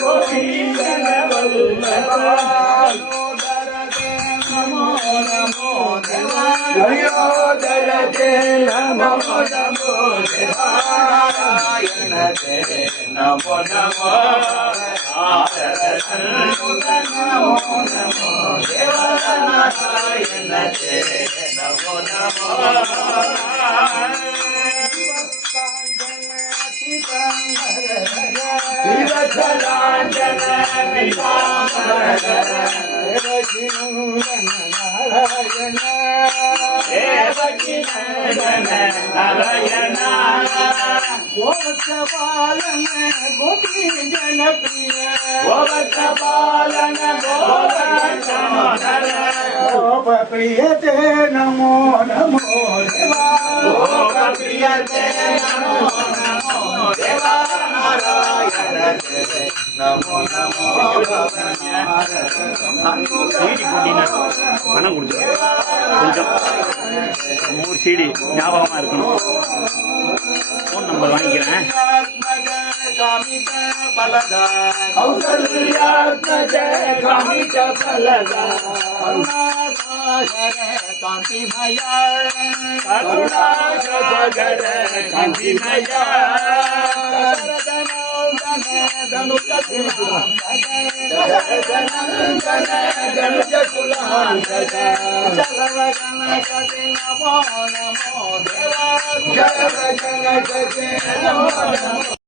गोपीजन वल्लभ नमो नमो हरियोदरते नमो नमो देवायण ते नमो नमो नमो नमो देवायण ते नमो नमो शिवचराञ्जन नारायण देवकी नारायण गोवत्सपालन गोपी जनप्रिय गोवत्सपालन गोपप्रियते नमो नमो देवा गोपप्रियते नमो नमो देवा नारायण नमो नमो CD போட்டீங்கன்னா பணம் கொடுத்துருவேன். கொஞ்சம் 3 CD ஞாபகமா இருக்கணும். ஃபோன் நம்பர் வாங்கிக்கிறேன். कामित फलदा कौसल्यात्मज कामित फलदा करुणासागर कांतिमय करुणासागर कांतिमय शरदनंदन धनुज कुलांतक सर्वगणपति नमो नमो देवा सर्वगणपति नमो नमो